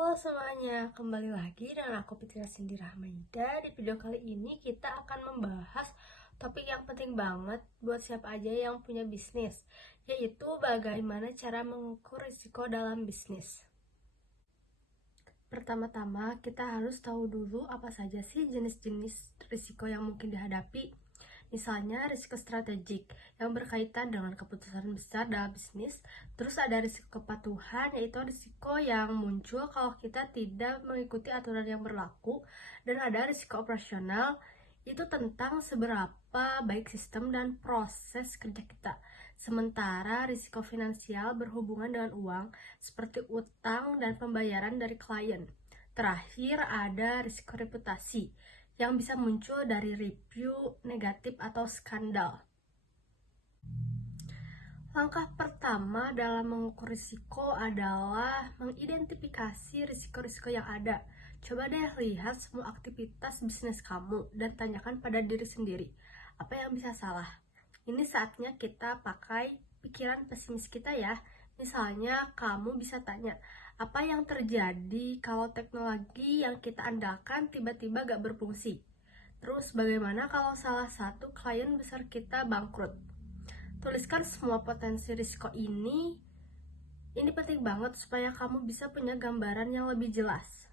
Halo semuanya, kembali lagi dengan aku Fitria Cindy Rahmaida. Di video kali ini kita akan membahas topik yang penting banget buat siapa aja yang punya bisnis, yaitu bagaimana cara mengukur risiko dalam bisnis. Pertama-tama kita harus tahu dulu apa saja sih jenis-jenis risiko yang mungkin dihadapi. Misalnya risiko strategik yang berkaitan dengan keputusan besar dalam bisnis. Terus ada risiko kepatuhan, yaitu risiko yang muncul kalau kita tidak mengikuti aturan yang berlaku. Dan ada risiko operasional, itu tentang seberapa baik sistem dan proses kerja kita. Sementara risiko finansial berhubungan dengan uang, seperti utang dan pembayaran dari klien. Terakhir ada risiko reputasi, yang bisa muncul dari review negatif atau skandal. Langkah pertama dalam mengukur risiko adalah mengidentifikasi risiko-risiko yang ada. Coba deh lihat semua aktivitas bisnis kamu dan tanyakan pada diri sendiri, apa yang bisa salah? Ini saatnya kita pakai pikiran pesimis kita ya. Misalnya kamu bisa tanya, apa yang terjadi kalau teknologi yang kita andalkan tiba-tiba gak berfungsi? Terus bagaimana kalau salah satu klien besar kita bangkrut? Tuliskan semua potensi risiko ini. Ini penting banget supaya kamu bisa punya gambaran yang lebih jelas.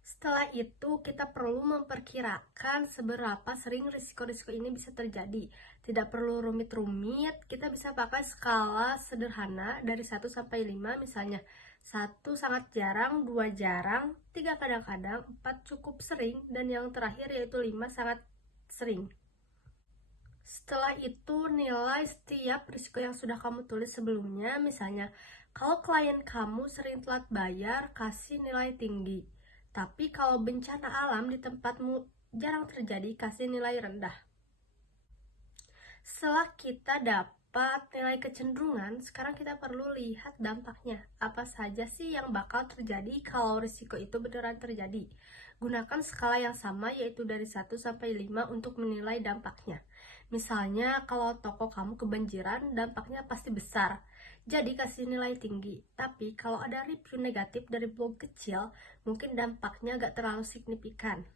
Setelah itu, kita perlu memperkirakan seberapa sering risiko-risiko ini bisa terjadi. Tidak perlu rumit-rumit, kita bisa pakai skala sederhana dari 1 sampai 5, misalnya 1 sangat jarang, 2 jarang, 3 kadang-kadang, 4 cukup sering, dan yang terakhir yaitu 5 sangat sering. Setelah itu, nilai setiap risiko yang sudah kamu tulis sebelumnya. Misalnya, kalau klien kamu sering telat bayar, kasih nilai tinggi. Tapi kalau bencana alam di tempatmu jarang terjadi, kasih nilai rendah. Setelah kita dapat nilai kecenderungan, sekarang kita perlu lihat dampaknya. Apa saja sih yang bakal terjadi kalau risiko itu beneran terjadi? Gunakan skala yang sama, yaitu dari 1 sampai 5 untuk menilai dampaknya. Misalnya, kalau toko kamu kebanjiran, dampaknya pasti besar. Jadi kasih nilai tinggi. Tapi kalau ada review negatif dari blog kecil, mungkin dampaknya gak terlalu signifikan.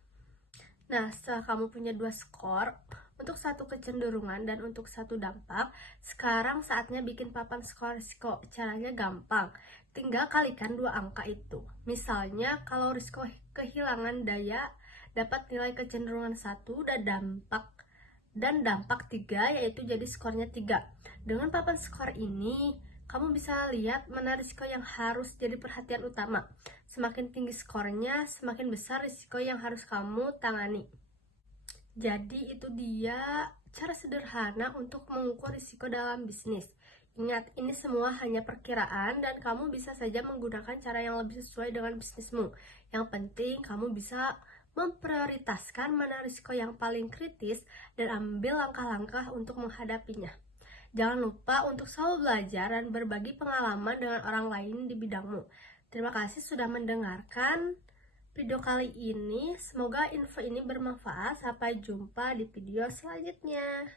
Nah, setelah kamu punya 2 skor, untuk 1 kecenderungan dan untuk 1 dampak, sekarang saatnya bikin papan skor risiko. Caranya gampang, tinggal kalikan 2 angka itu. Misalnya, kalau risiko kehilangan daya dapat nilai kecenderungan 1 dan dampak 3, yaitu jadi skornya 3. Dengan papan skor ini, kamu bisa lihat mana risiko yang harus jadi perhatian utama. Semakin tinggi skornya, semakin besar risiko yang harus kamu tangani. Jadi itu dia cara sederhana untuk mengukur risiko dalam bisnis. Ingat, ini semua hanya perkiraan dan kamu bisa saja menggunakan cara yang lebih sesuai dengan bisnismu. Yang penting kamu bisa memprioritaskan mana risiko yang paling kritis dan ambil langkah-langkah untuk menghadapinya. Jangan lupa untuk selalu belajar dan berbagi pengalaman dengan orang lain di bidangmu. Terima kasih sudah mendengarkan video kali ini. Semoga info ini bermanfaat. Sampai jumpa di video selanjutnya.